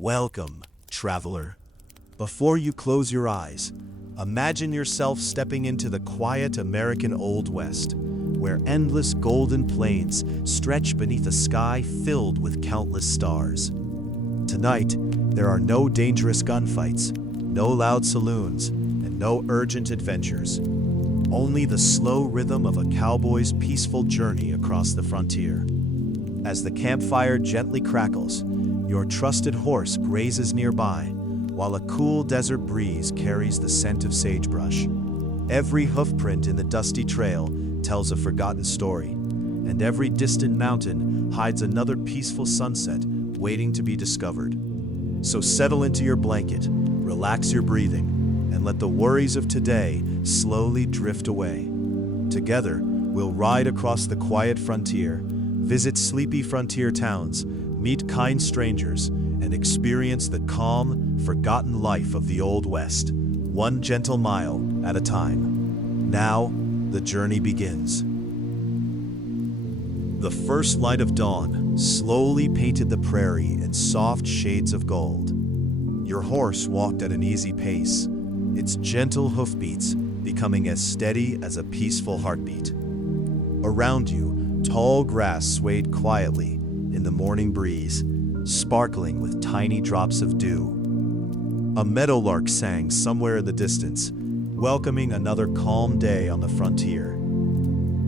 Welcome, traveler. Before you close your eyes, imagine yourself stepping into the quiet American Old West, where endless golden plains stretch beneath a sky filled with countless stars. Tonight, there are no dangerous gunfights, no loud saloons, and no urgent adventures. Only the slow rhythm of a cowboy's peaceful journey across the frontier. As the campfire gently crackles, your trusted horse grazes nearby, while a cool desert breeze carries the scent of sagebrush. Every hoofprint in the dusty trail tells a forgotten story, and every distant mountain hides another peaceful sunset waiting to be discovered. So settle into your blanket, relax your breathing, and let the worries of today slowly drift away. Together, we'll ride across the quiet frontier, visit sleepy frontier towns, meet kind strangers, and experience the calm, forgotten life of the Old West, one gentle mile at a time. Now, the journey begins. The first light of dawn slowly painted the prairie in soft shades of gold. Your horse walked at an easy pace, its gentle hoofbeats becoming as steady as a peaceful heartbeat. Around you, tall grass swayed quietly in the morning breeze, sparkling with tiny drops of dew. A meadowlark sang somewhere in the distance, welcoming another calm day on the frontier.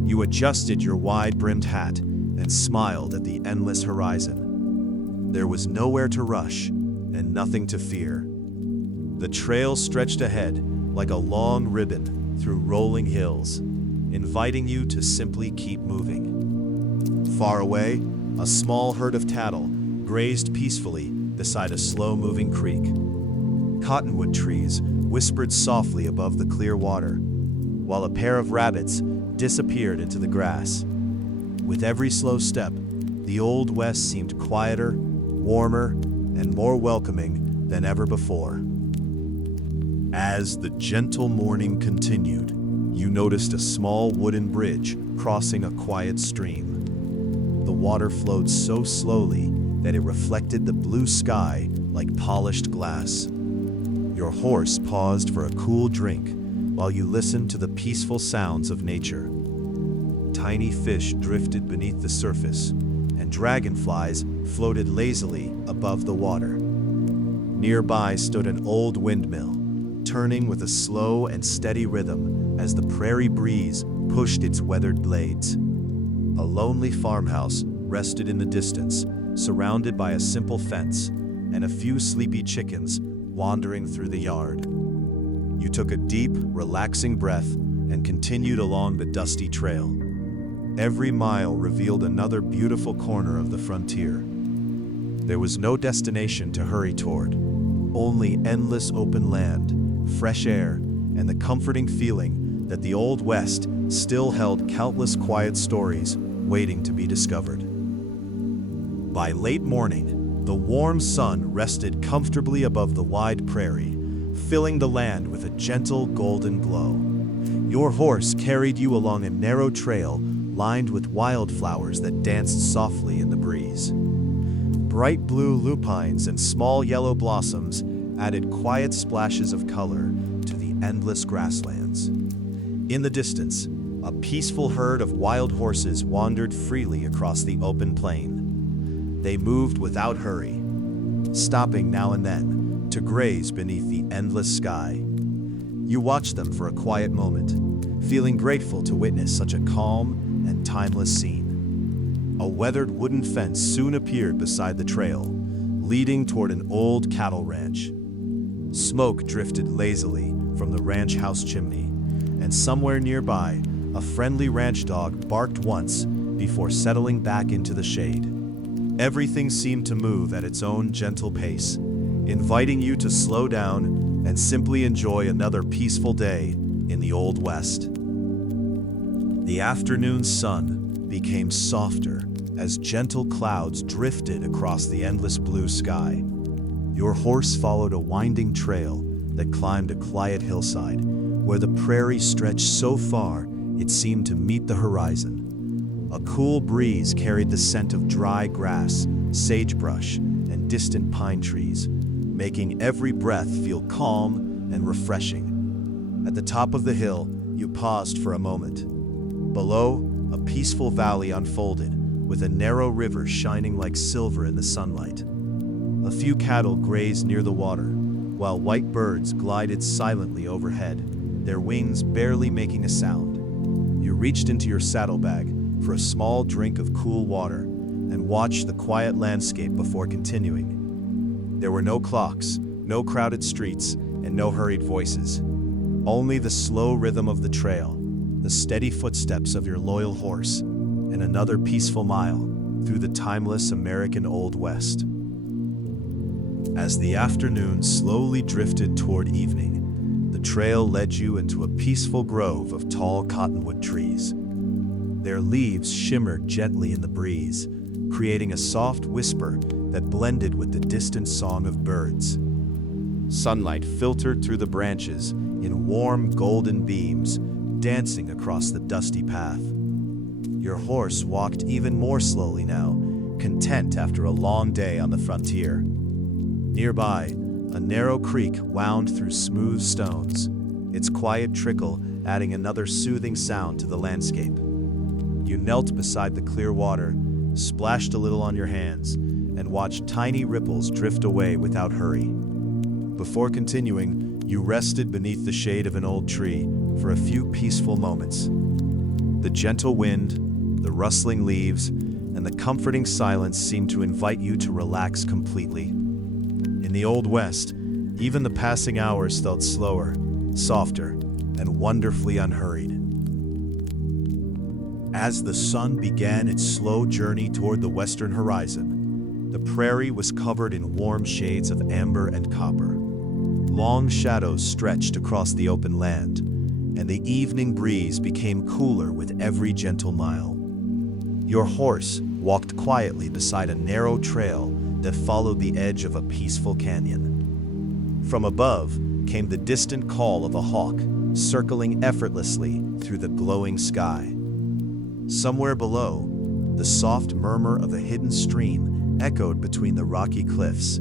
You adjusted your wide-brimmed hat and smiled at the endless horizon. There was nowhere to rush and nothing to fear. The trail stretched ahead like a long ribbon through rolling hills, inviting you to simply keep moving. Far away, a small herd of cattle grazed peacefully beside a slow-moving creek. Cottonwood trees whispered softly above the clear water, while a pair of rabbits disappeared into the grass. With every slow step, the Old West seemed quieter, warmer, and more welcoming than ever before. As the gentle morning continued, you noticed a small wooden bridge crossing a quiet stream. The water flowed so slowly that it reflected the blue sky like polished glass. Your horse paused for a cool drink while you listened to the peaceful sounds of nature. Tiny fish drifted beneath the surface, and dragonflies floated lazily above the water. Nearby stood an old windmill, turning with a slow and steady rhythm as the prairie breeze pushed its weathered blades. A lonely farmhouse rested in the distance, surrounded by a simple fence and a few sleepy chickens wandering through the yard. You took a deep, relaxing breath and continued along the dusty trail. Every mile revealed another beautiful corner of the frontier. There was no destination to hurry toward, only endless open land, fresh air, and the comforting feeling that the Old West still held countless quiet stories waiting to be discovered. By late morning, the warm sun rested comfortably above the wide prairie, filling the land with a gentle golden glow. Your horse carried you along a narrow trail lined with wildflowers that danced softly in the breeze. Bright blue lupines and small yellow blossoms added quiet splashes of color to the endless grasslands. In the distance, a peaceful herd of wild horses wandered freely across the open plain. They moved without hurry, stopping now and then to graze beneath the endless sky. You watched them for a quiet moment, feeling grateful to witness such a calm and timeless scene. A weathered wooden fence soon appeared beside the trail, leading toward an old cattle ranch. Smoke drifted lazily from the ranch house chimney, and somewhere nearby, a friendly ranch dog barked once before settling back into the shade. Everything seemed to move at its own gentle pace, inviting you to slow down and simply enjoy another peaceful day in the Old West. The afternoon sun became softer as gentle clouds drifted across the endless blue sky. Your horse followed a winding trail that climbed a quiet hillside, where the prairie stretched so far it seemed to meet the horizon. A cool breeze carried the scent of dry grass, sagebrush, and distant pine trees, making every breath feel calm and refreshing. At the top of the hill, you paused for a moment. Below, a peaceful valley unfolded, with a narrow river shining like silver in the sunlight. A few cattle grazed near the water, while white birds glided silently overhead, their wings barely making a sound. You reached into your saddlebag for a small drink of cool water and watched the quiet landscape before continuing. There were no clocks, no crowded streets, and no hurried voices. Only the slow rhythm of the trail, the steady footsteps of your loyal horse, and another peaceful mile through the timeless American Old West. As the afternoon slowly drifted toward evening, the trail led you into a peaceful grove of tall cottonwood trees. Their leaves shimmered gently in the breeze, creating a soft whisper that blended with the distant song of birds. Sunlight filtered through the branches in warm golden beams, dancing across the dusty path. Your horse walked even more slowly now, content after a long day on the frontier. Nearby, a narrow creek wound through smooth stones, its quiet trickle adding another soothing sound to the landscape. You knelt beside the clear water, splashed a little on your hands, and watched tiny ripples drift away without hurry. Before continuing, you rested beneath the shade of an old tree for a few peaceful moments. The gentle wind, the rustling leaves, and the comforting silence seemed to invite you to relax completely. In the Old West, even the passing hours felt slower, softer, and wonderfully unhurried. As the sun began its slow journey toward the western horizon, the prairie was covered in warm shades of amber and copper. Long shadows stretched across the open land, and the evening breeze became cooler with every gentle mile. Your horse walked quietly beside a narrow trail that followed the edge of a peaceful canyon. From above came the distant call of a hawk, circling effortlessly through the glowing sky. Somewhere below, the soft murmur of a hidden stream echoed between the rocky cliffs,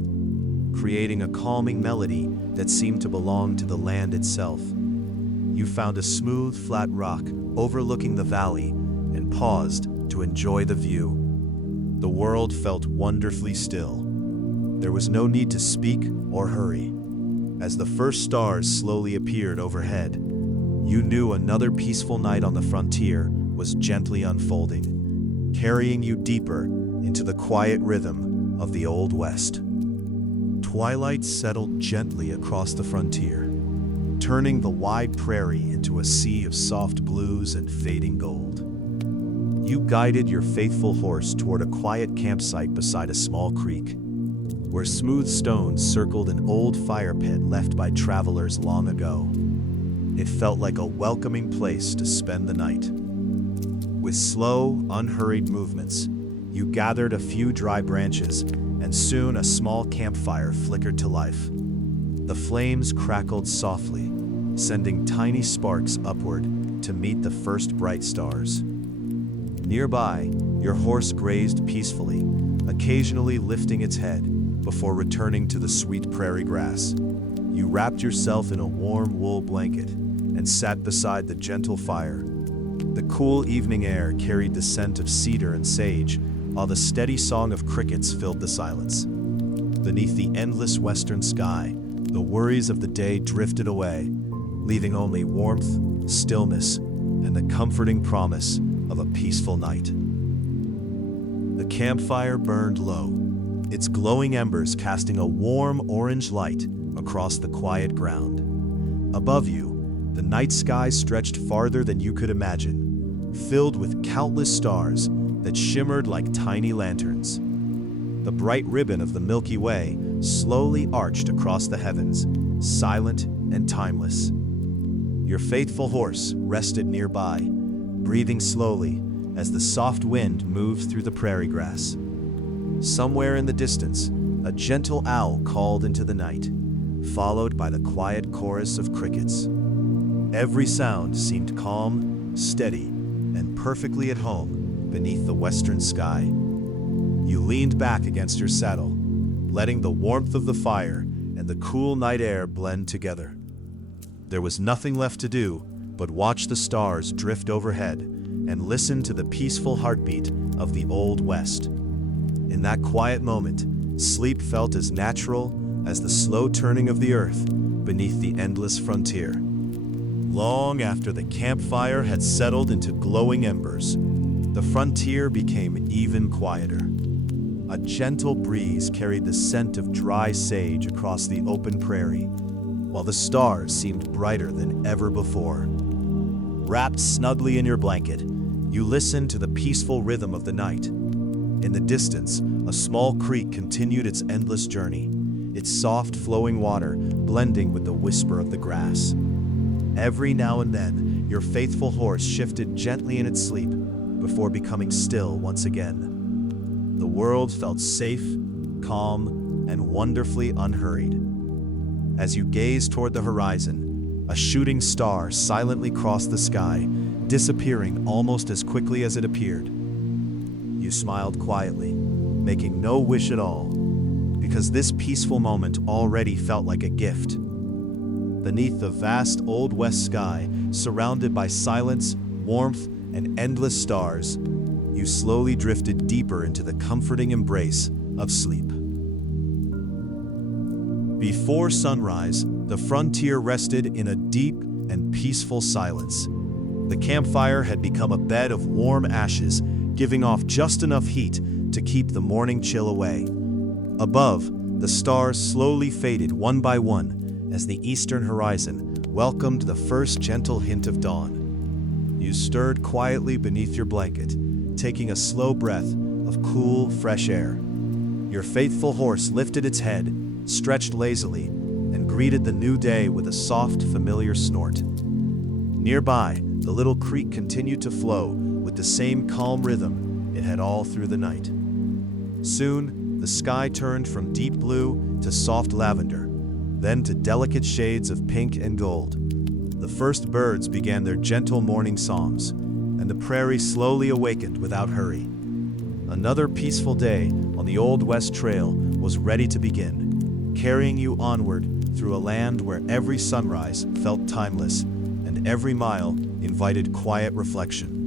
creating a calming melody that seemed to belong to the land itself. You found a smooth, flat rock overlooking the valley and paused to enjoy the view. The world felt wonderfully still. There was no need to speak or hurry. As the first stars slowly appeared overhead, you knew another peaceful night on the frontier was gently unfolding, carrying you deeper into the quiet rhythm of the Old West. Twilight settled gently across the frontier, turning the wide prairie into a sea of soft blues and fading gold. You guided your faithful horse toward a quiet campsite beside a small creek, where smooth stones circled an old fire pit left by travelers long ago. It felt like a welcoming place to spend the night. With slow, unhurried movements, you gathered a few dry branches, and soon a small campfire flickered to life. The flames crackled softly, sending tiny sparks upward to meet the first bright stars. Nearby, your horse grazed peacefully, occasionally lifting its head before returning to the sweet prairie grass. You wrapped yourself in a warm wool blanket and sat beside the gentle fire. The cool evening air carried the scent of cedar and sage, while the steady song of crickets filled the silence. Beneath the endless western sky, the worries of the day drifted away, leaving only warmth, stillness, and the comforting promise of a peaceful night. The campfire burned low, its glowing embers casting a warm orange light across the quiet ground. Above you, the night sky stretched farther than you could imagine, filled with countless stars that shimmered like tiny lanterns. The bright ribbon of the Milky Way slowly arched across the heavens, silent and timeless. Your faithful horse rested nearby, breathing slowly as the soft wind moved through the prairie grass. Somewhere in the distance, a gentle owl called into the night, followed by the quiet chorus of crickets. Every sound seemed calm, steady, and perfectly at home beneath the western sky. You leaned back against your saddle, letting the warmth of the fire and the cool night air blend together. There was nothing left to do but watch the stars drift overhead and listen to the peaceful heartbeat of the Old West. In that quiet moment, sleep felt as natural as the slow turning of the earth beneath the endless frontier. Long after the campfire had settled into glowing embers, the frontier became even quieter. A gentle breeze carried the scent of dry sage across the open prairie, while the stars seemed brighter than ever before. Wrapped snugly in your blanket, you listened to the peaceful rhythm of the night. In the distance, a small creek continued its endless journey, its soft flowing water blending with the whisper of the grass. Every now and then, your faithful horse shifted gently in its sleep before becoming still once again. The world felt safe, calm, and wonderfully unhurried. As you gazed toward the horizon, a shooting star silently crossed the sky, disappearing almost as quickly as it appeared. You smiled quietly, making no wish at all, because this peaceful moment already felt like a gift. Beneath the vast Old West sky, surrounded by silence, warmth, and endless stars, you slowly drifted deeper into the comforting embrace of sleep. Before sunrise, the frontier rested in a deep and peaceful silence. The campfire had become a bed of warm ashes, giving off just enough heat to keep the morning chill away. Above, the stars slowly faded one by one as the eastern horizon welcomed the first gentle hint of dawn. You stirred quietly beneath your blanket, taking a slow breath of cool, fresh air. Your faithful horse lifted its head, stretched lazily, and greeted the new day with a soft, familiar snort. Nearby, the little creek continued to flow with the same calm rhythm it had all through the night. Soon, the sky turned from deep blue to soft lavender, then to delicate shades of pink and gold. The first birds began their gentle morning songs, and the prairie slowly awakened without hurry. Another peaceful day on the Old West Trail was ready to begin, carrying you onward through a land where every sunrise felt timeless and every mile invited quiet reflection.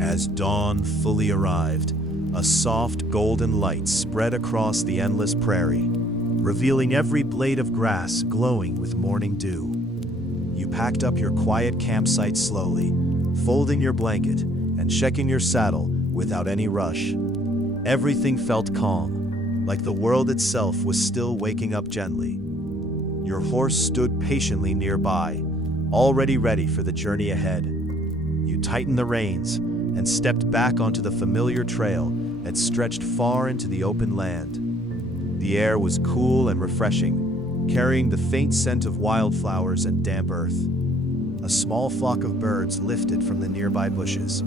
As dawn fully arrived, a soft golden light spread across the endless prairie, revealing every blade of grass glowing with morning dew. You packed up your quiet campsite slowly, folding your blanket and checking your saddle without any rush. Everything felt calm, like the world itself was still waking up gently. Your horse stood patiently nearby, already ready for the journey ahead. You tightened the reins and stepped back onto the familiar trail that stretched far into the open land. The air was cool and refreshing, carrying the faint scent of wildflowers and damp earth. A small flock of birds lifted from the nearby bushes,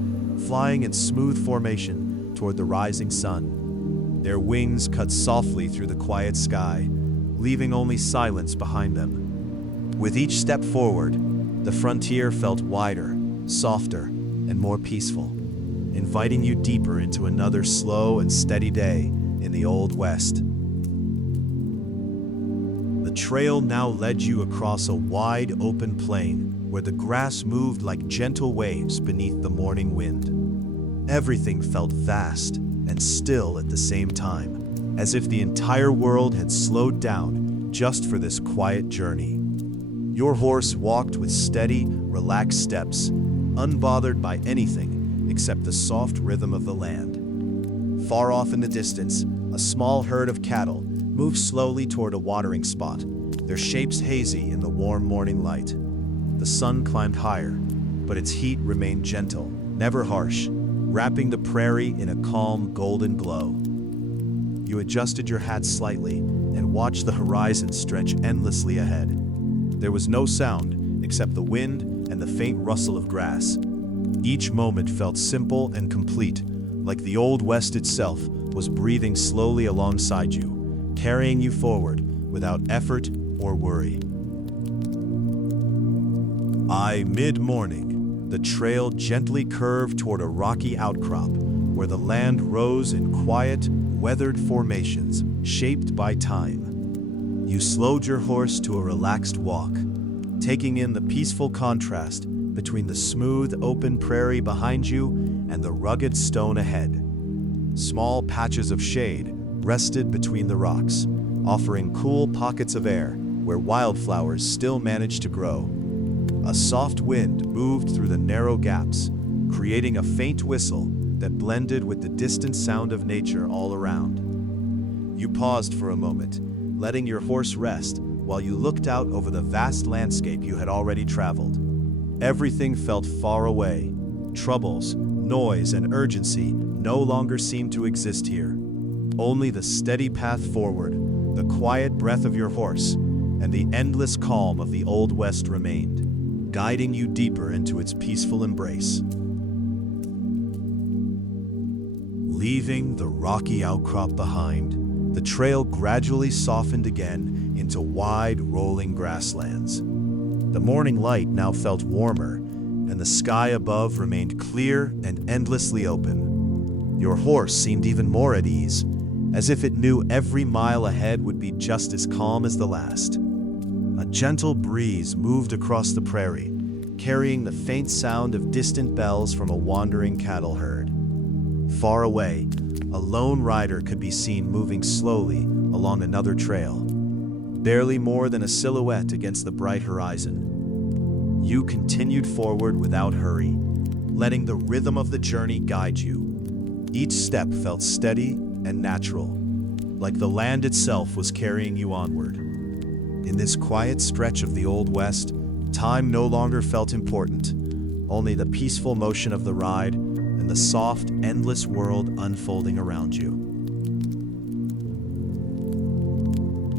flying in smooth formation toward the rising sun. Their wings cut softly through the quiet sky, leaving only silence behind them. With each step forward, the frontier felt wider, softer, and more peaceful, inviting you deeper into another slow and steady day in the Old West. The trail now led you across a wide open plain where the grass moved like gentle waves beneath the morning wind. Everything felt vast and still at the same time, as if the entire world had slowed down just for this quiet journey. Your horse walked with steady, relaxed steps, unbothered by anything except the soft rhythm of the land. Far off in the distance, a small herd of cattle moved slowly toward a watering spot, their shapes hazy in the warm morning light. The sun climbed higher, but its heat remained gentle, never harsh, wrapping the prairie in a calm, golden glow. You adjusted your hat slightly and watched the horizon stretch endlessly ahead. There was no sound except the wind and the faint rustle of grass. Each moment felt simple and complete, like the Old West itself was breathing slowly alongside you, carrying you forward without effort or worry. By mid-morning, the trail gently curved toward a rocky outcrop where the land rose in quiet, weathered formations shaped by time. You slowed your horse to a relaxed walk, taking in the peaceful contrast between the smooth, open prairie behind you and the rugged stone ahead. Small patches of shade rested between the rocks, offering cool pockets of air where wildflowers still managed to grow. A soft wind moved through the narrow gaps, creating a faint whistle that blended with the distant sound of nature all around. You paused for a moment, letting your horse rest while you looked out over the vast landscape you had already traveled. Everything felt far away. Troubles, noise, and urgency no longer seemed to exist here. Only the steady path forward, the quiet breath of your horse, and the endless calm of the Old West remained, guiding you deeper into its peaceful embrace. Leaving the rocky outcrop behind, the trail gradually softened again into wide, rolling grasslands. The morning light now felt warmer, and the sky above remained clear and endlessly open. Your horse seemed even more at ease, as if it knew every mile ahead would be just as calm as the last. A gentle breeze moved across the prairie, carrying the faint sound of distant bells from a wandering cattle herd. Far away, a lone rider could be seen moving slowly along another trail, barely more than a silhouette against the bright horizon. You continued forward without hurry, letting the rhythm of the journey guide you. Each step felt steady and natural, like the land itself was carrying you onward. In this quiet stretch of the Old West, time no longer felt important, only the peaceful motion of the ride and the soft, endless world unfolding around you.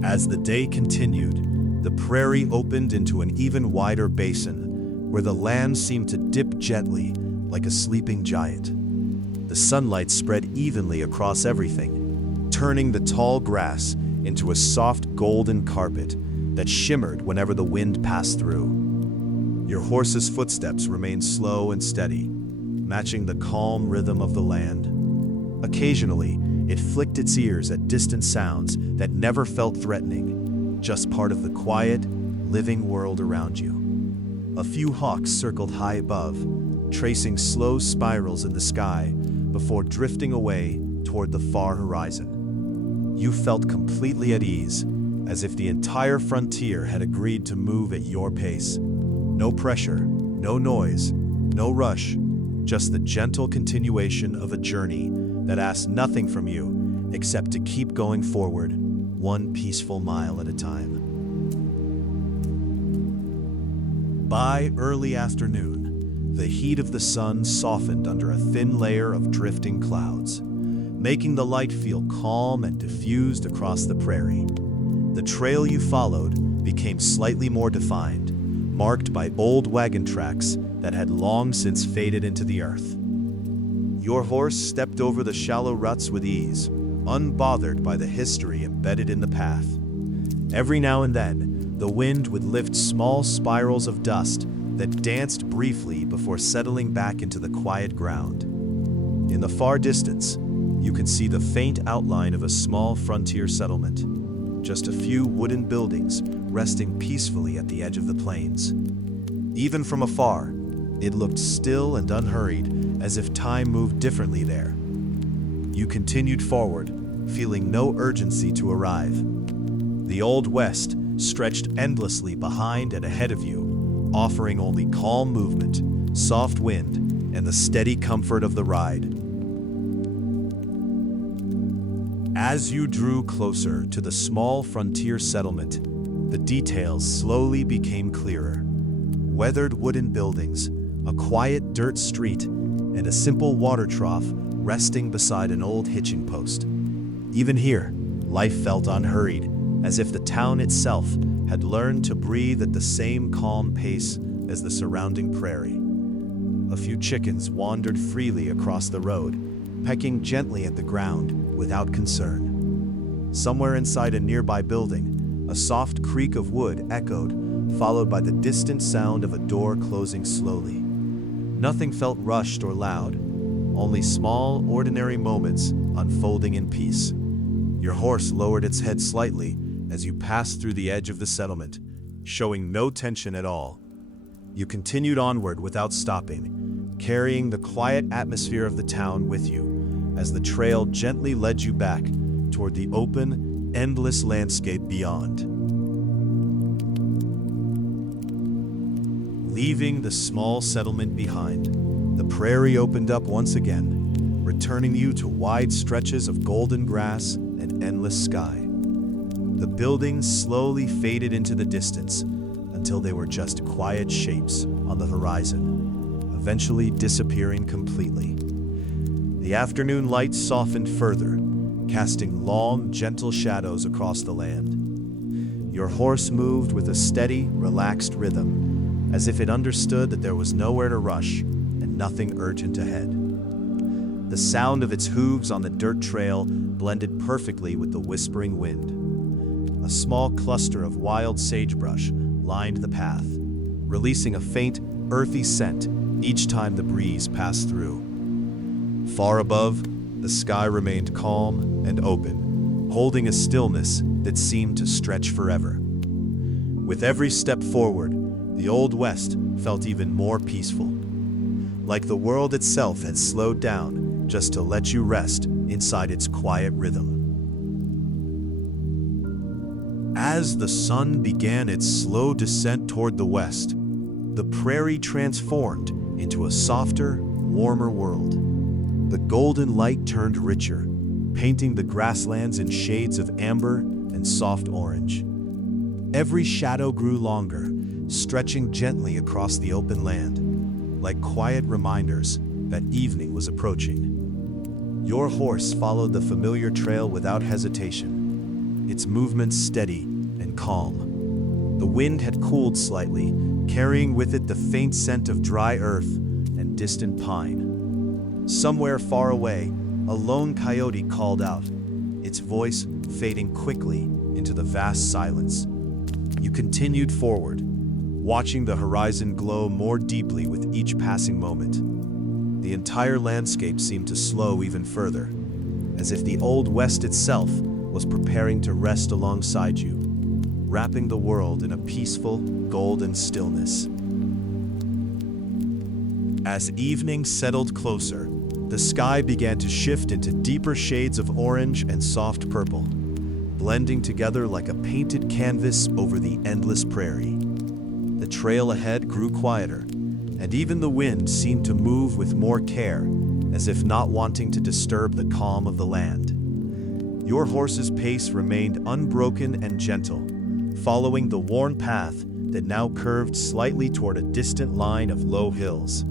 As the day continued, the prairie opened into an even wider basin, where the land seemed to dip gently like a sleeping giant. The sunlight spread evenly across everything, turning the tall grass into a soft golden carpet that shimmered whenever the wind passed through. Your horse's footsteps remained slow and steady, matching the calm rhythm of the land. Occasionally, it flicked its ears at distant sounds that never felt threatening, just part of the quiet, living world around you. A few hawks circled high above, tracing slow spirals in the sky before drifting away toward the far horizon. You felt completely at ease, as if the entire frontier had agreed to move at your pace. No pressure, no noise, no rush, just the gentle continuation of a journey that asked nothing from you except to keep going forward, one peaceful mile at a time. By early afternoon, the heat of the sun softened under a thin layer of drifting clouds, making the light feel calm and diffused across the prairie. The trail you followed became slightly more defined, marked by old wagon tracks that had long since faded into the earth. Your horse stepped over the shallow ruts with ease, unbothered by the history embedded in the path. Every now and then, the wind would lift small spirals of dust that danced briefly before settling back into the quiet ground. In the far distance, you could see the faint outline of a small frontier settlement, just a few wooden buildings resting peacefully at the edge of the plains. Even from afar, it looked still and unhurried, as if time moved differently there. You continued forward, feeling no urgency to arrive. The Old West stretched endlessly behind and ahead of you, offering only calm movement, soft wind, and the steady comfort of the ride. As you drew closer to the small frontier settlement, the details slowly became clearer. Weathered wooden buildings, a quiet dirt street, and a simple water trough resting beside an old hitching post. Even here, life felt unhurried, as if the town itself had learned to breathe at the same calm pace as the surrounding prairie. A few chickens wandered freely across the road, pecking gently at the ground without concern. Somewhere inside a nearby building, a soft creak of wood echoed, followed by the distant sound of a door closing slowly. Nothing felt rushed or loud, only small, ordinary moments unfolding in peace. Your horse lowered its head slightly as you passed through the edge of the settlement, showing no tension at all. You continued onward without stopping, carrying the quiet atmosphere of the town with you as the trail gently led you back toward the open, endless landscape beyond. Leaving the small settlement behind, the prairie opened up once again, returning you to wide stretches of golden grass and endless sky. The buildings slowly faded into the distance until they were just quiet shapes on the horizon, eventually disappearing completely. The afternoon light softened further, casting long, gentle shadows across the land. Your horse moved with a steady, relaxed rhythm, as if it understood that there was nowhere to rush and nothing urgent ahead. The sound of its hooves on the dirt trail blended perfectly with the whispering wind. A small cluster of wild sagebrush lined the path, releasing a faint, earthy scent each time the breeze passed through. Far above, the sky remained calm and open, holding a stillness that seemed to stretch forever. With every step forward, the Old West felt even more peaceful, like the world itself had slowed down just to let you rest inside its quiet rhythm. As the sun began its slow descent toward the west, the prairie transformed into a softer, warmer world. The golden light turned richer, painting the grasslands in shades of amber and soft orange. Every shadow grew longer, stretching gently across the open land, like quiet reminders that evening was approaching. Your horse followed the familiar trail without hesitation, its movements steady and calm. The wind had cooled slightly, carrying with it the faint scent of dry earth and distant pine. Somewhere far away, a lone coyote called out, its voice fading quickly into the vast silence. You continued forward, watching the horizon glow more deeply with each passing moment. The entire landscape seemed to slow even further, as if the Old West itself was preparing to rest alongside you, wrapping the world in a peaceful, golden stillness. As evening settled closer, the sky began to shift into deeper shades of orange and soft purple, blending together like a painted canvas over the endless prairie. The trail ahead grew quieter, and even the wind seemed to move with more care, as if not wanting to disturb the calm of the land. Your horse's pace remained unbroken and gentle, following the worn path that now curved slightly toward a distant line of low hills.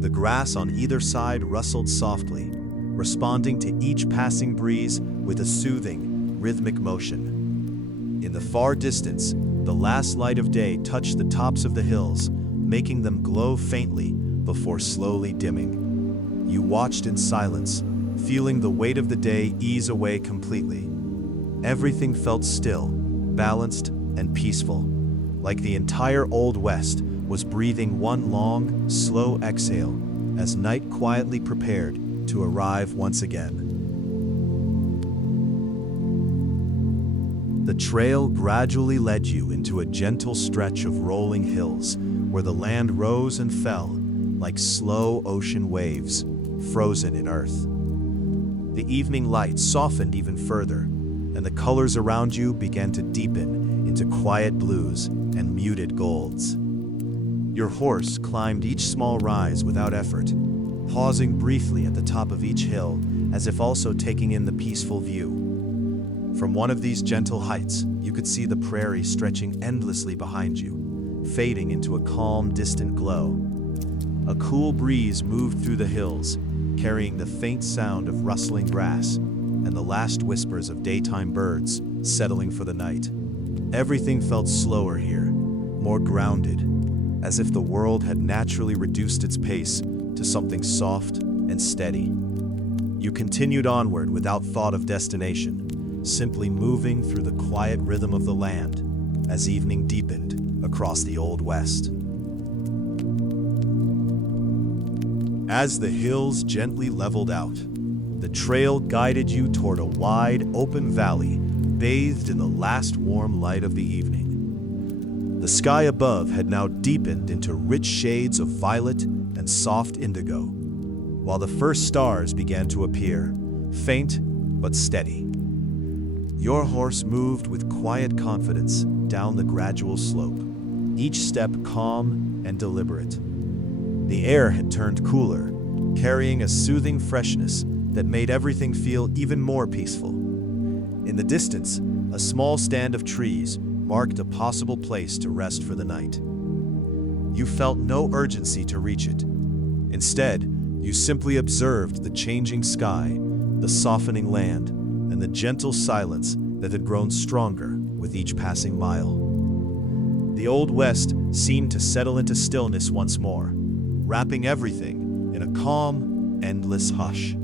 The grass on either side rustled softly, responding to each passing breeze with a soothing, rhythmic motion. In the far distance, the last light of day touched the tops of the hills, making them glow faintly before slowly dimming. You watched in silence, feeling the weight of the day ease away completely. Everything felt still, balanced, and peaceful, like the entire Old West was breathing one long, slow exhale as night quietly prepared to arrive once again. The trail gradually led you into a gentle stretch of rolling hills where the land rose and fell like slow ocean waves, frozen in earth. The evening light softened even further, and the colors around you began to deepen into quiet blues and muted golds. Your horse climbed each small rise without effort, pausing briefly at the top of each hill as if also taking in the peaceful view. From one of these gentle heights, you could see the prairie stretching endlessly behind you, fading into a calm, distant glow. A cool breeze moved through the hills, carrying the faint sound of rustling grass and the last whispers of daytime birds settling for the night. Everything felt slower here, more grounded, as if the world had naturally reduced its pace to something soft and steady. You continued onward without thought of destination, simply moving through the quiet rhythm of the land as evening deepened across the Old West. As the hills gently leveled out, The trail guided you toward a wide, open valley, bathed in the last warm light of the evening. The sky above had now deepened into rich shades of violet and soft indigo, while the first stars began to appear, faint but steady. Your horse moved with quiet confidence down the gradual slope, each step calm and deliberate. The air had turned cooler, carrying a soothing freshness that made everything feel even more peaceful. In the distance, a small stand of trees marked a possible place to rest for the night. You felt no urgency to reach it. Instead, you simply observed the changing sky, the softening land, and the gentle silence that had grown stronger with each passing mile. The Old West seemed to settle into stillness once more, wrapping everything in a calm, endless hush.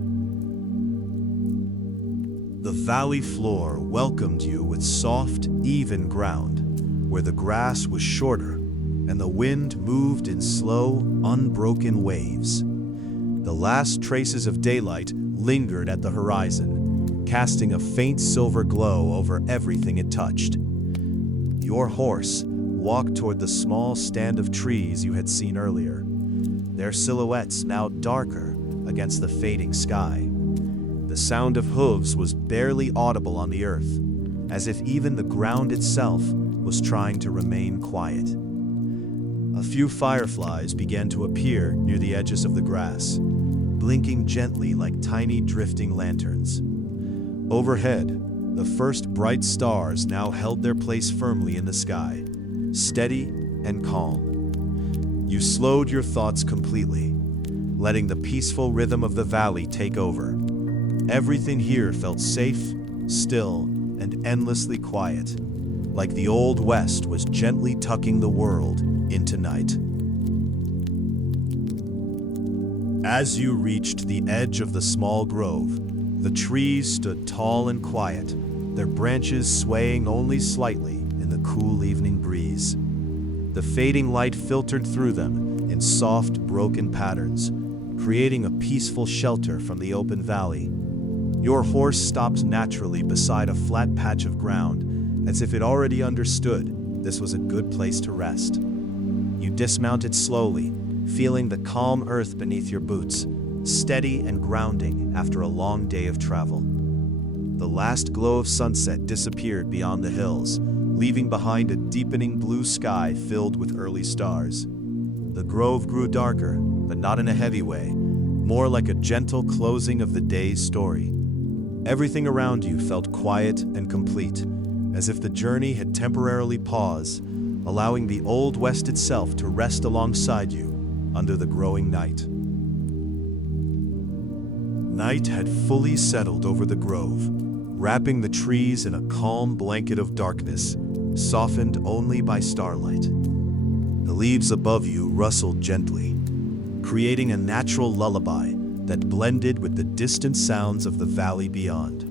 The valley floor welcomed you with soft, even ground, where the grass was shorter and the wind moved in slow, unbroken waves. The last traces of daylight lingered at the horizon, casting a faint silver glow over everything it touched. Your horse walked toward the small stand of trees you had seen earlier, their silhouettes now darker against the fading sky. The sound of hooves was barely audible on the earth, as if even the ground itself was trying to remain quiet. A few fireflies began to appear near the edges of the grass, blinking gently like tiny drifting lanterns. Overhead, the first bright stars now held their place firmly in the sky, steady and calm. You slowed your thoughts completely, letting the peaceful rhythm of the valley take over. Everything here felt safe, still, and endlessly quiet, like the Old West was gently tucking the world into night. As you reached the edge of the small grove, the trees stood tall and quiet, their branches swaying only slightly in the cool evening breeze. The fading light filtered through them in soft, broken patterns, creating a peaceful shelter from the open valley. Your horse stopped naturally beside a flat patch of ground, as if it already understood this was a good place to rest. You dismounted slowly, feeling the calm earth beneath your boots, steady and grounding after a long day of travel. The last glow of sunset disappeared beyond the hills, leaving behind a deepening blue sky filled with early stars. The grove grew darker, but not in a heavy way, more like a gentle closing of the day's story. Everything around you felt quiet and complete, as if the journey had temporarily paused, allowing the Old West itself to rest alongside you under the growing night. Night had fully settled over the grove, wrapping the trees in a calm blanket of darkness, softened only by starlight. The leaves above you rustled gently, creating a natural lullaby that blended with the distant sounds of the valley beyond.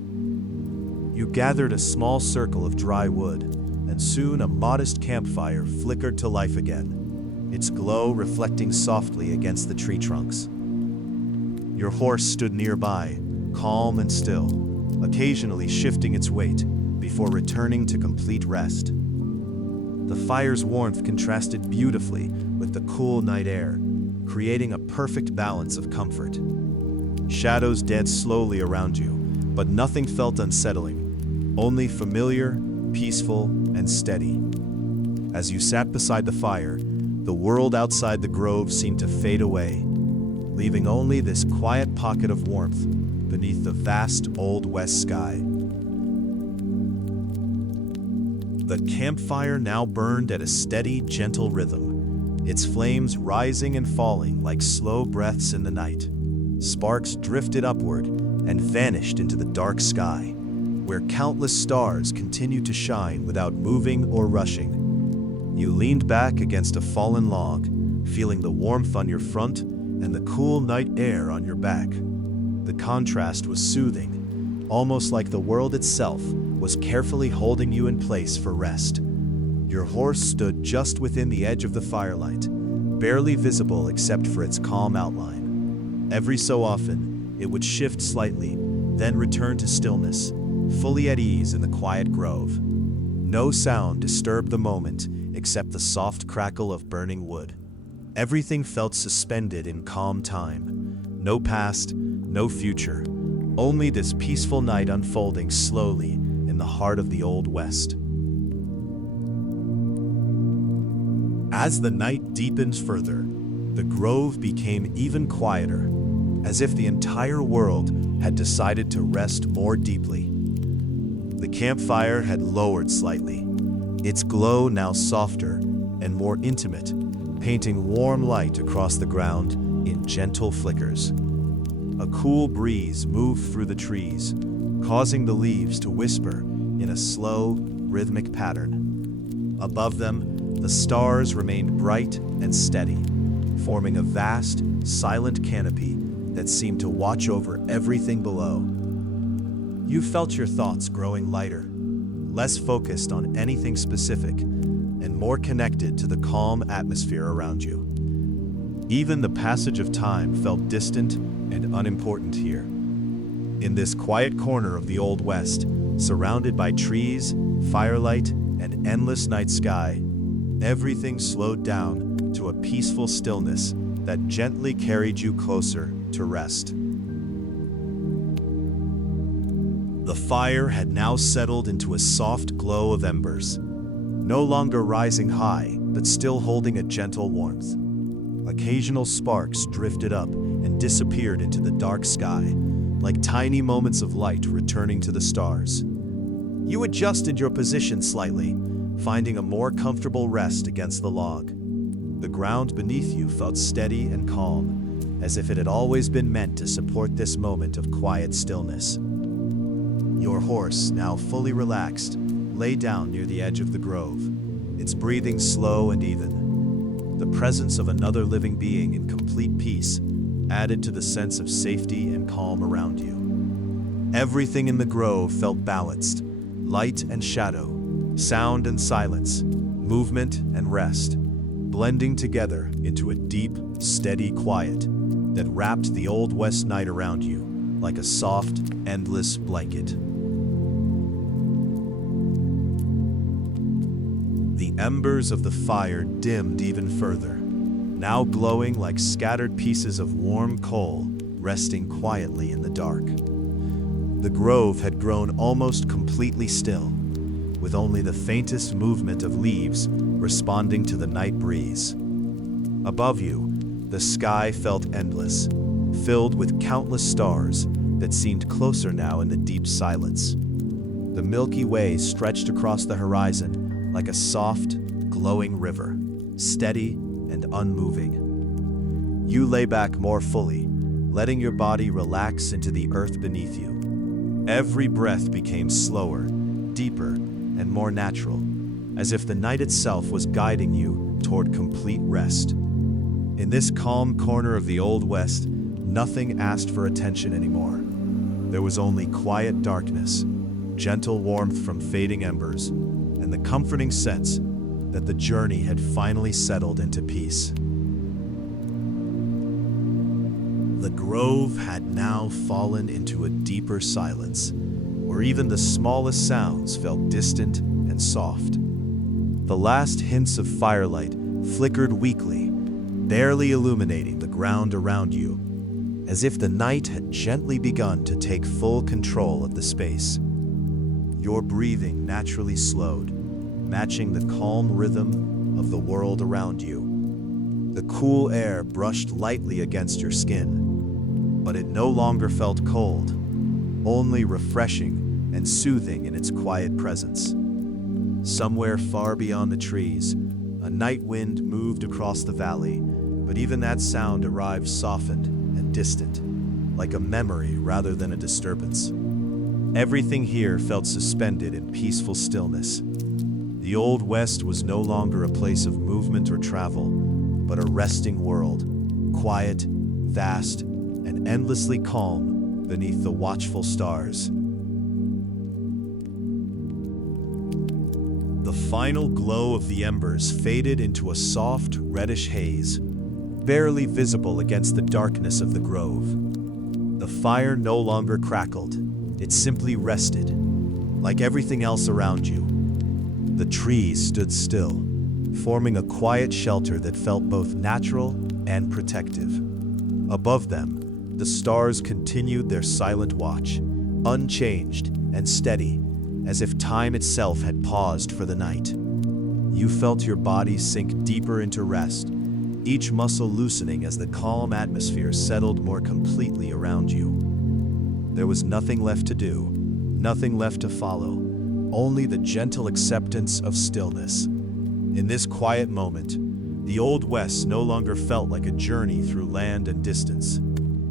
You gathered a small circle of dry wood, and soon a modest campfire flickered to life again, its glow reflecting softly against the tree trunks. Your horse stood nearby, calm and still, occasionally shifting its weight before returning to complete rest. The fire's warmth contrasted beautifully with the cool night air, creating a perfect balance of comfort. Shadows danced slowly around you, but nothing felt unsettling, only familiar, peaceful, and steady. As you sat beside the fire, the world outside the grove seemed to fade away, leaving only this quiet pocket of warmth beneath the vast Old West sky. The campfire now burned at a steady, gentle rhythm, its flames rising and falling like slow breaths in the night. Sparks drifted upward and vanished into the dark sky, where countless stars continued to shine without moving or rushing. You leaned back against a fallen log, feeling the warmth on your front and the cool night air on your back. The contrast was soothing, almost like the world itself was carefully holding you in place for rest. Your horse stood just within the edge of the firelight, barely visible except for its calm outline. Every so often, it would shift slightly, then return to stillness, fully at ease in the quiet grove. No sound disturbed the moment except the soft crackle of burning wood. Everything felt suspended in calm time. No past, no future, only this peaceful night unfolding slowly in the heart of the Old West. As the night deepened further, the grove became even quieter, as if the entire world had decided to rest more deeply. The campfire had lowered slightly, its glow now softer and more intimate, painting warm light across the ground in gentle flickers. A cool breeze moved through the trees, causing the leaves to whisper in a slow, rhythmic pattern. Above them, the stars remained bright and steady, forming a vast, silent canopy that seemed to watch over everything below. You felt your thoughts growing lighter, less focused on anything specific, and more connected to the calm atmosphere around you. Even the passage of time felt distant and unimportant here. In this quiet corner of the Old West, surrounded by trees, firelight, and endless night sky, everything slowed down to a peaceful stillness that gently carried you closer to rest. The fire had now settled into a soft glow of embers, no longer rising high, but still holding a gentle warmth. Occasional sparks drifted up and disappeared into the dark sky, like tiny moments of light returning to the stars. You adjusted your position slightly, finding a more comfortable rest against the log. The ground beneath you felt steady and calm, as if it had always been meant to support this moment of quiet stillness. Your horse, now fully relaxed, lay down near the edge of the grove, its breathing slow and even. The presence of another living being in complete peace added to the sense of safety and calm around you. Everything in the grove felt balanced, light and shadow, sound and silence, movement and rest, blending together into a deep, steady quiet that wrapped the Old West night around you like a soft, endless blanket. The embers of the fire dimmed even further, now glowing like scattered pieces of warm coal resting quietly in the dark. The grove had grown almost completely still, with only the faintest movement of leaves responding to the night breeze. Above you, the sky felt endless, filled with countless stars that seemed closer now in the deep silence. The Milky Way stretched across the horizon like a soft, glowing river, steady and unmoving. You lay back more fully, letting your body relax into the earth beneath you. Every breath became slower, deeper, and more natural, as if the night itself was guiding you toward complete rest. In this calm corner of the Old West, nothing asked for attention anymore. There was only quiet darkness, gentle warmth from fading embers, and the comforting sense that the journey had finally settled into peace. The grove had now fallen into a deeper silence, where even the smallest sounds felt distant and soft. The last hints of firelight flickered weakly, barely illuminating the ground around you, as if the night had gently begun to take full control of the space. Your breathing naturally slowed, matching the calm rhythm of the world around you. The cool air brushed lightly against your skin, but it no longer felt cold, only refreshing and soothing in its quiet presence. Somewhere far beyond the trees, a night wind moved across the valley, but even that sound arrived softened and distant, like a memory rather than a disturbance. Everything here felt suspended in peaceful stillness. The Old West was no longer a place of movement or travel, but a resting world, quiet, vast, and endlessly calm beneath the watchful stars. The final glow of the embers faded into a soft, reddish haze, barely visible against the darkness of the grove. The fire no longer crackled, it simply rested, like everything else around you. The trees stood still, forming a quiet shelter that felt both natural and protective. Above them, the stars continued their silent watch, unchanged and steady, as if time itself had paused for the night. You felt your body sink deeper into rest, each muscle loosening as the calm atmosphere settled more completely around you. There was nothing left to do, nothing left to follow, only the gentle acceptance of stillness. In this quiet moment, the Old West no longer felt like a journey through land and distance.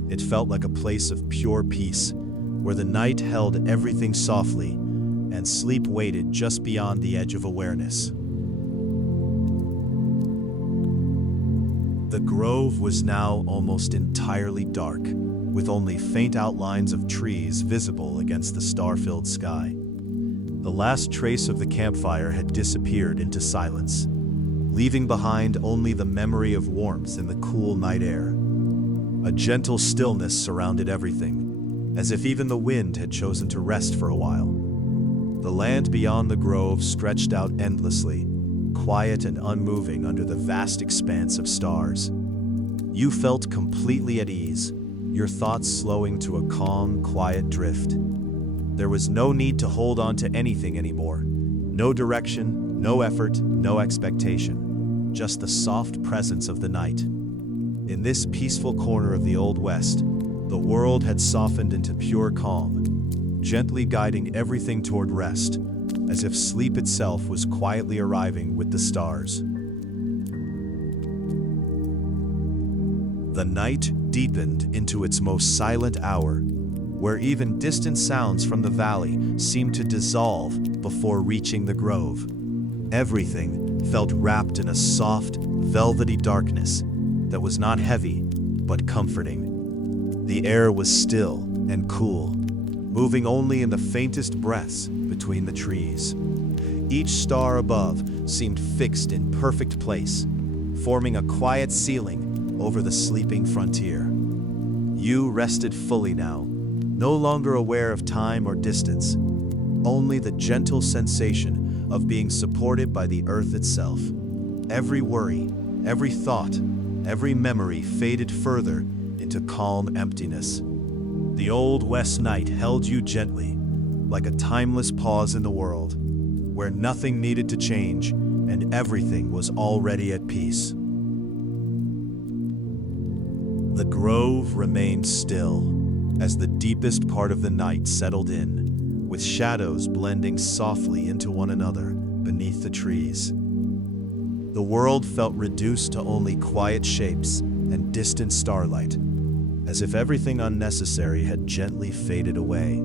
It felt like a place of pure peace, where the night held everything softly, and sleep waited just beyond the edge of awareness. The grove was now almost entirely dark, with only faint outlines of trees visible against the star-filled sky. The last trace of the campfire had disappeared into silence, leaving behind only the memory of warmth in the cool night air. A gentle stillness surrounded everything, as if even the wind had chosen to rest for a while. The land beyond the grove stretched out endlessly, quiet and unmoving under the vast expanse of stars. You felt completely at ease, your thoughts slowing to a calm, quiet drift. There was no need to hold on to anything anymore. No direction, no effort, no expectation. Just the soft presence of the night. In this peaceful corner of the Old West, the world had softened into pure calm, gently guiding everything toward rest, as if sleep itself was quietly arriving with the stars. The night deepened into its most silent hour, where even distant sounds from the valley seemed to dissolve before reaching the grove. Everything felt wrapped in a soft, velvety darkness that was not heavy, but comforting. The air was still and cool, moving only in the faintest breaths between the trees. Each star above seemed fixed in perfect place, forming a quiet ceiling over the sleeping frontier. You rested fully now, no longer aware of time or distance, only the gentle sensation of being supported by the earth itself. Every worry, every thought, every memory faded further into calm emptiness. The Old West night held you gently, like a timeless pause in the world, where nothing needed to change and everything was already at peace. The grove remained still as the deepest part of the night settled in, with shadows blending softly into one another beneath the trees. The world felt reduced to only quiet shapes and distant starlight, as if everything unnecessary had gently faded away.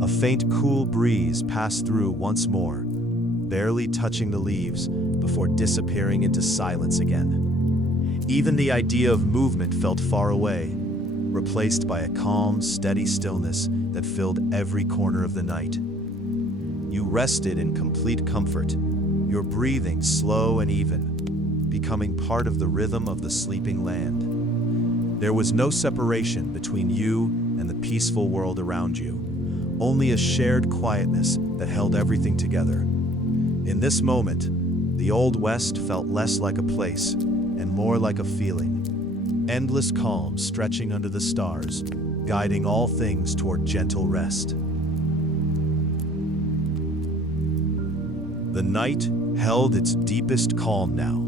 A faint, cool breeze passed through once more, barely touching the leaves before disappearing into silence again. Even the idea of movement felt far away, replaced by a calm, steady stillness that filled every corner of the night. You rested in complete comfort, your breathing slow and even, becoming part of the rhythm of the sleeping land. There was no separation between you and the peaceful world around you, only a shared quietness that held everything together. In this moment, the Old West felt less like a place and more like a feeling. Endless calm stretching under the stars, guiding all things toward gentle rest. The night held its deepest calm now,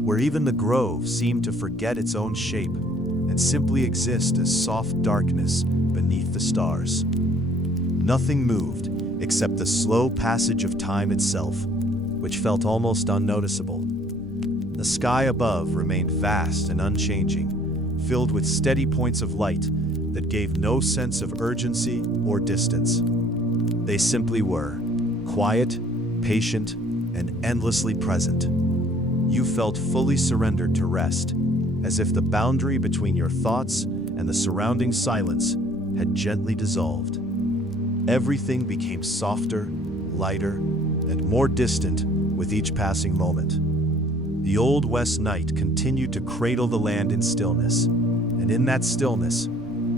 where even the grove seemed to forget its own shape and simply exist as soft darkness beneath the stars. Nothing moved except the slow passage of time itself, which felt almost unnoticeable. The sky above remained vast and unchanging, filled with steady points of light that gave no sense of urgency or distance. They simply were, quiet, patient, and endlessly present. You felt fully surrendered to rest, as if the boundary between your thoughts and the surrounding silence had gently dissolved. Everything became softer, lighter, and more distant with each passing moment. The Old West night continued to cradle the land in stillness, and in that stillness,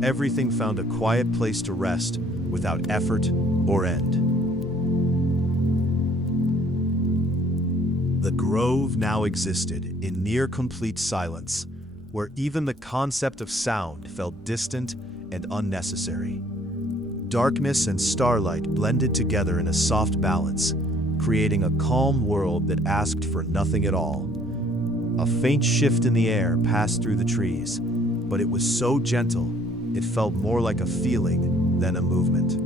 Everything found a quiet place to rest without effort or end. The grove now existed in near-complete silence, where even the concept of sound felt distant and unnecessary. Darkness and starlight blended together in a soft balance, creating a calm world that asked for nothing at all. A faint shift in the air passed through the trees, but it was so gentle, it felt more like a feeling than a movement.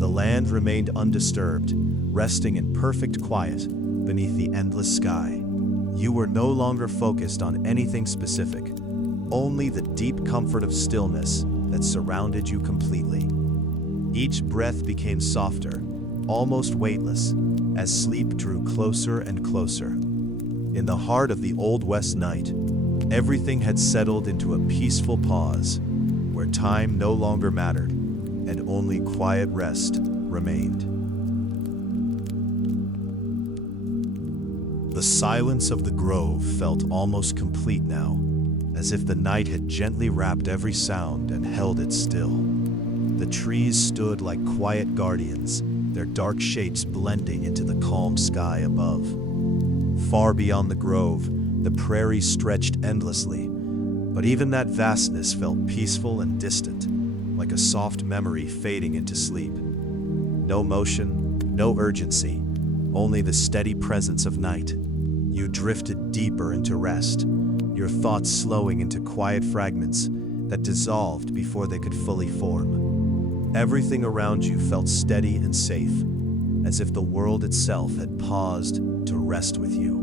The land remained undisturbed, resting in perfect quiet beneath the endless sky. You were no longer focused on anything specific, only the deep comfort of stillness that surrounded you completely. Each breath became softer, almost weightless, as sleep drew closer and closer. In the heart of the Old West night, everything had settled into a peaceful pause, where time no longer mattered, and only quiet rest remained. The silence of the grove felt almost complete now, as if the night had gently wrapped every sound and held it still. The trees stood like quiet guardians, their dark shapes blending into the calm sky above. Far beyond the grove, the prairies stretched endlessly, but even that vastness felt peaceful and distant, like a soft memory fading into sleep. No motion, no urgency, only the steady presence of night. You drifted deeper into rest, your thoughts slowing into quiet fragments that dissolved before they could fully form. Everything around you felt steady and safe, as if the world itself had paused to rest with you.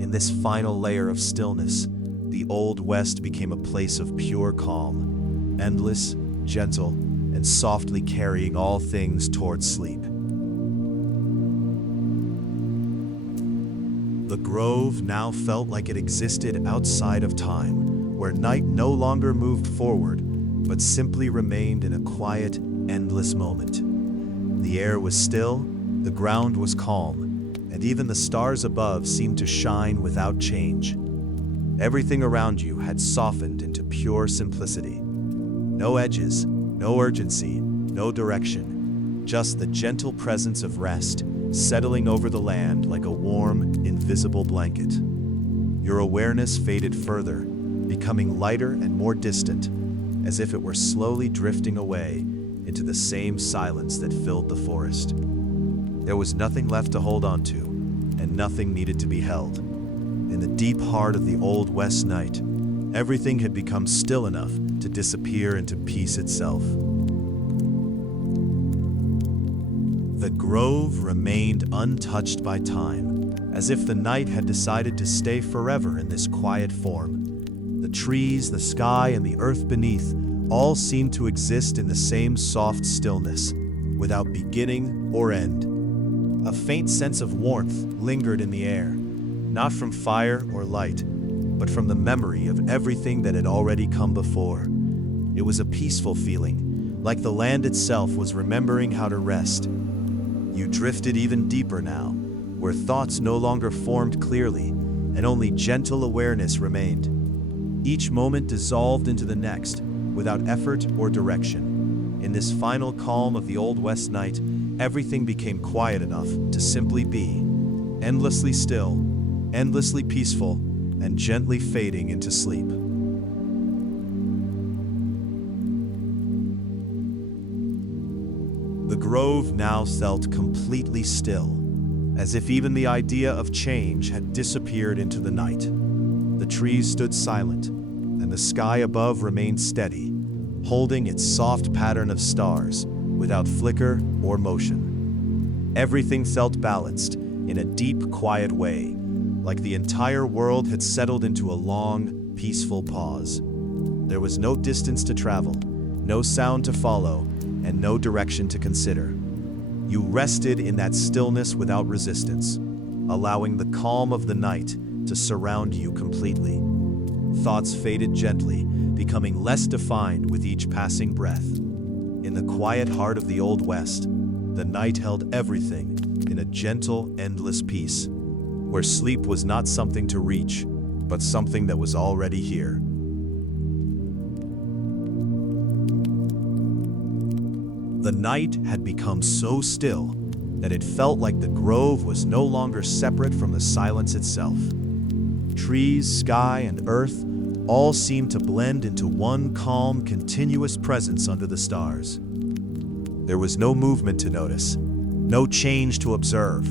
In this final layer of stillness, the Old West became a place of pure calm, endless, gentle, and softly carrying all things towards sleep. The grove now felt like it existed outside of time, where night no longer moved forward, but simply remained in a quiet, endless moment. The air was still, the ground was calm, and even the stars above seemed to shine without change. Everything around you had softened into pure simplicity. No edges, no urgency, no direction, just the gentle presence of rest, settling over the land like a warm, invisible blanket. Your awareness faded further, becoming lighter and more distant, as if it were slowly drifting away into the same silence that filled the forest. There was nothing left to hold on to, and nothing needed to be held. In the deep heart of the Old West night, everything had become still enough to disappear into peace itself. The grove remained untouched by time, as if the night had decided to stay forever in this quiet form. The trees, the sky, and the earth beneath all seemed to exist in the same soft stillness, without beginning or end. A faint sense of warmth lingered in the air, not from fire or light, but from the memory of everything that had already come before. It was a peaceful feeling, like the land itself was remembering how to rest. You drifted even deeper now, where thoughts no longer formed clearly, and only gentle awareness remained. Each moment dissolved into the next, without effort or direction. In this final calm of the Old West night, everything became quiet enough to simply be, endlessly still, endlessly peaceful, and gently fading into sleep. The grove now felt completely still, as if even the idea of change had disappeared into the night. The trees stood silent, and the sky above remained steady, holding its soft pattern of stars without flicker or motion. Everything felt balanced in a deep, quiet way, like the entire world had settled into a long, peaceful pause. There was no distance to travel, no sound to follow, and no direction to consider. You rested in that stillness without resistance, allowing the calm of the night to surround you completely. Thoughts faded gently, becoming less defined with each passing breath. In the quiet heart of the Old West, the night held everything in a gentle, endless peace, where sleep was not something to reach, but something that was already here. The night had become so still that it felt like the grove was no longer separate from the silence itself. Trees, sky, and earth all seemed to blend into one calm, continuous presence under the stars. There was no movement to notice, no change to observe,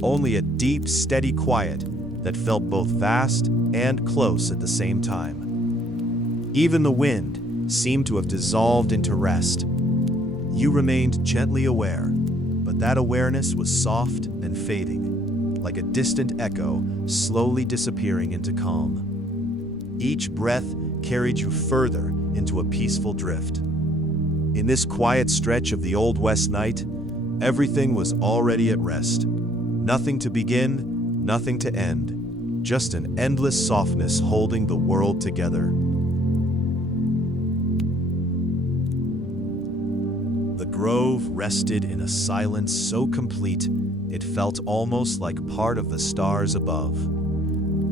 only a deep, steady quiet that felt both vast and close at the same time. Even the wind seemed to have dissolved into rest. You remained gently aware, but that awareness was soft and fading, like a distant echo slowly disappearing into calm. Each breath carried you further into a peaceful drift. In this quiet stretch of the Old West night, everything was already at rest. Nothing to begin, nothing to end, just an endless softness holding the world together. The grove rested in a silence so complete it felt almost like part of the stars above.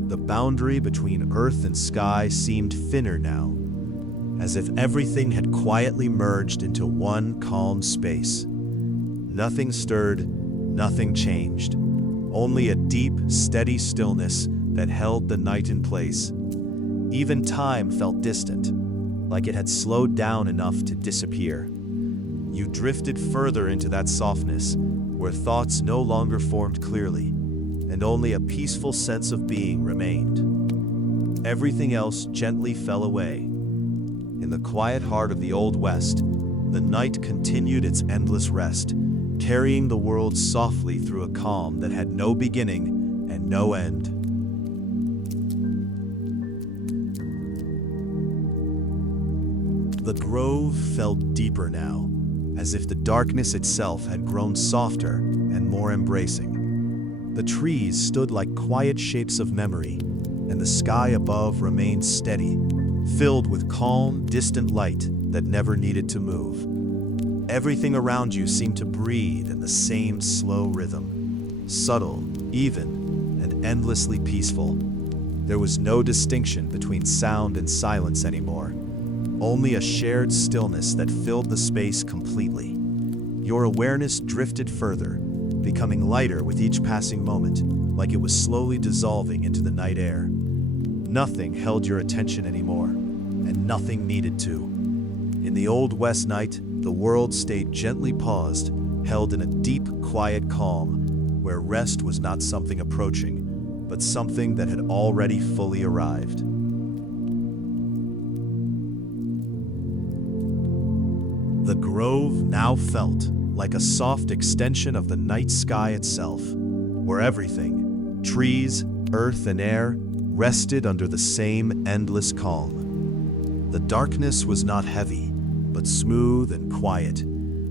The boundary between earth and sky seemed thinner now, as if everything had quietly merged into one calm space. Nothing stirred, nothing changed, only a deep, steady stillness that held the night in place. Even time felt distant, like it had slowed down enough to disappear. You drifted further into that softness, where thoughts no longer formed clearly, and only a peaceful sense of being remained. Everything else gently fell away. In the quiet heart of the Old West, the night continued its endless rest, carrying the world softly through a calm that had no beginning and no end. The grove felt deeper now, as if the darkness itself had grown softer and more embracing. The trees stood like quiet shapes of memory, and the sky above remained steady, filled with calm, distant light that never needed to move. Everything around you seemed to breathe in the same slow rhythm, subtle, even, and endlessly peaceful. There was no distinction between sound and silence anymore, only a shared stillness that filled the space completely. Your awareness drifted further, becoming lighter with each passing moment, like it was slowly dissolving into the night air. Nothing held your attention anymore, and nothing needed to. In the Old West night, the world stayed gently paused, held in a deep, quiet calm, where rest was not something approaching, but something that had already fully arrived. The grove now felt like a soft extension of the night sky itself, where everything, trees, earth, and air, rested under the same endless calm. The darkness was not heavy, but smooth and quiet,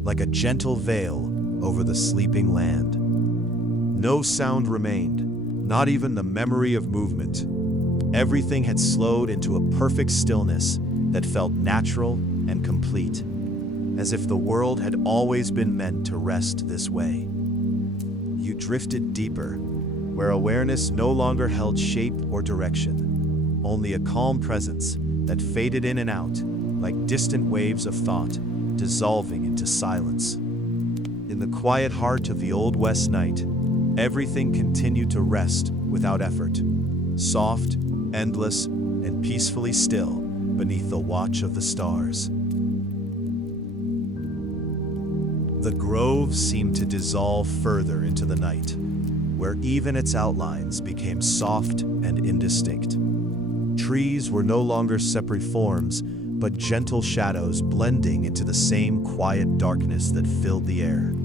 like a gentle veil over the sleeping land. No sound remained, not even the memory of movement. Everything had slowed into a perfect stillness that felt natural and complete, as if the world had always been meant to rest this way. You drifted deeper, where awareness no longer held shape or direction, only a calm presence that faded in and out like distant waves of thought, dissolving into silence. In the quiet heart of the Old West night, everything continued to rest without effort, soft, endless, and peacefully still beneath the watch of the stars. The grove seemed to dissolve further into the night, where even its outlines became soft and indistinct. Trees were no longer separate forms, but gentle shadows blending into the same quiet darkness that filled the air.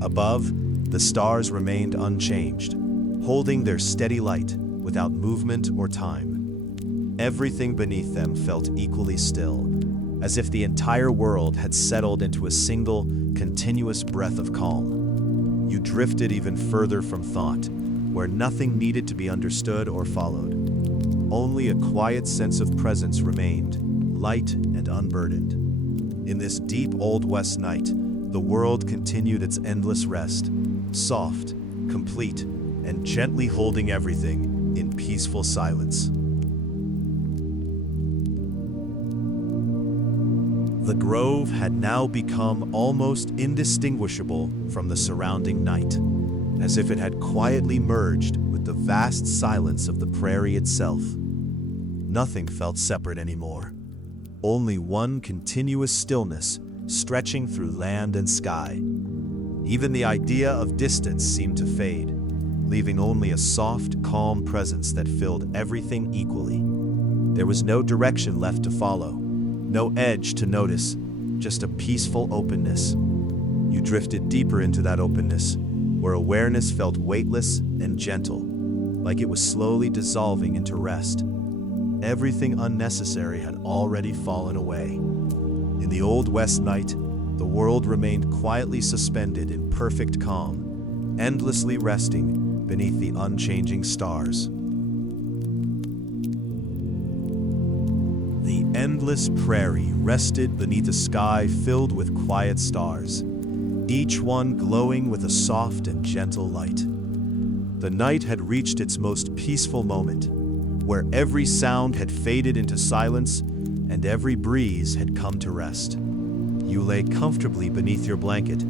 Above, the stars remained unchanged, holding their steady light without movement or time. Everything beneath them felt equally still, as if the entire world had settled into a single, continuous breath of calm. You drifted even further from thought, where nothing needed to be understood or followed. Only a quiet sense of presence remained, light and unburdened. In this deep Old West night, the world continued its endless rest, soft, complete, and gently holding everything in peaceful silence. The grove had now become almost indistinguishable from the surrounding night, as if it had quietly merged with the vast silence of the prairie itself. Nothing felt separate anymore. Only one continuous stillness stretching through land and sky. Even the idea of distance seemed to fade, leaving only a soft, calm presence that filled everything equally. There was no direction left to follow, no edge to notice, just a peaceful openness. You drifted deeper into that openness, where awareness felt weightless and gentle, like it was slowly dissolving into rest. Everything unnecessary had already fallen away. In the Old West night, the world remained quietly suspended in perfect calm, endlessly resting beneath the unchanging stars. The endless prairie rested beneath a sky filled with quiet stars, each one glowing with a soft and gentle light. The night had reached its most peaceful moment, where every sound had faded into silence and every breeze had come to rest. You lay comfortably beneath your blanket,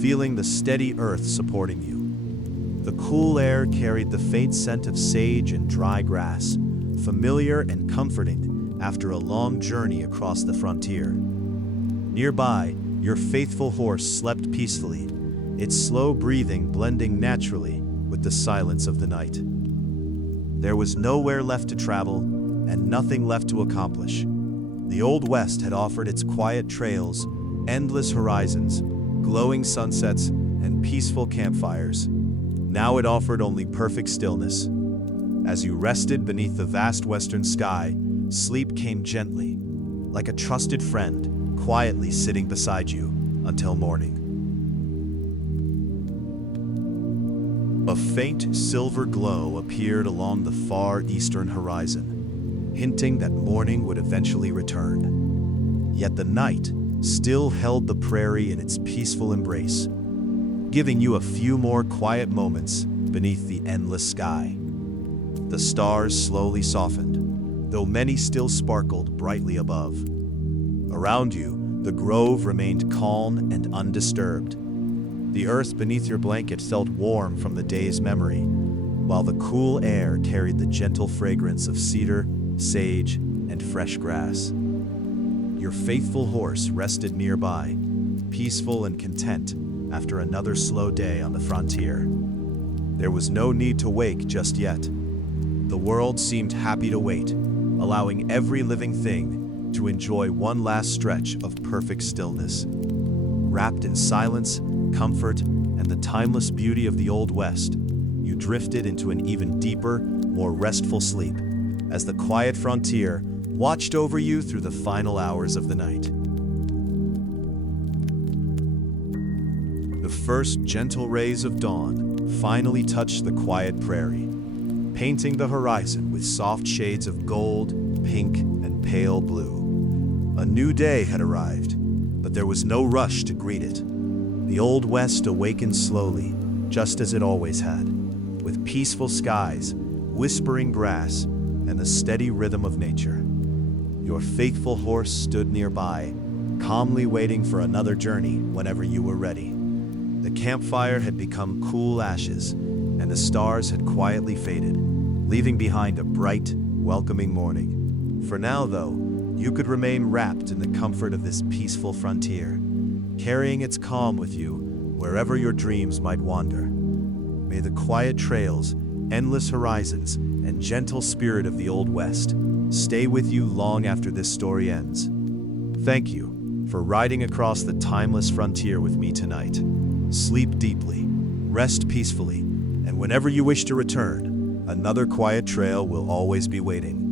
feeling the steady earth supporting you. The cool air carried the faint scent of sage and dry grass, familiar and comforting after a long journey across the frontier. Nearby, your faithful horse slept peacefully, its slow breathing blending naturally with the silence of the night. There was nowhere left to travel and nothing left to accomplish. The Old West had offered its quiet trails, endless horizons, glowing sunsets, and peaceful campfires. Now it offered only perfect stillness. As you rested beneath the vast western sky, sleep came gently, like a trusted friend, quietly sitting beside you until morning. A faint silver glow appeared along the far eastern horizon, hinting that morning would eventually return. Yet the night still held the prairie in its peaceful embrace, giving you a few more quiet moments beneath the endless sky. The stars slowly softened, though many still sparkled brightly above. Around you, the grove remained calm and undisturbed. The earth beneath your blanket felt warm from the day's memory, while the cool air carried the gentle fragrance of cedar, sage, and fresh grass. Your faithful horse rested nearby, peaceful and content after another slow day on the frontier. There was no need to wake just yet. The world seemed happy to wait, allowing every living thing to enjoy one last stretch of perfect stillness. Wrapped in silence, comfort, and the timeless beauty of the Old West, you drifted into an even deeper, more restful sleep as the quiet frontier watched over you through the final hours of the night. The first gentle rays of dawn finally touched the quiet prairie, painting the horizon with soft shades of gold, pink, and pale blue. A new day had arrived, but there was no rush to greet it. The Old West awakened slowly, just as it always had, with peaceful skies, whispering grass, and the steady rhythm of nature. Your faithful horse stood nearby, calmly waiting for another journey whenever you were ready. The campfire had become cool ashes, and the stars had quietly faded, leaving behind a bright, welcoming morning. For now, though, you could remain wrapped in the comfort of this peaceful frontier, carrying its calm with you wherever your dreams might wander. May the quiet trails, endless horizons, and gentle spirit of the Old West stay with you long after this story ends. Thank you for riding across the timeless frontier with me tonight. Sleep deeply, rest peacefully, and whenever you wish to return, another quiet trail will always be waiting.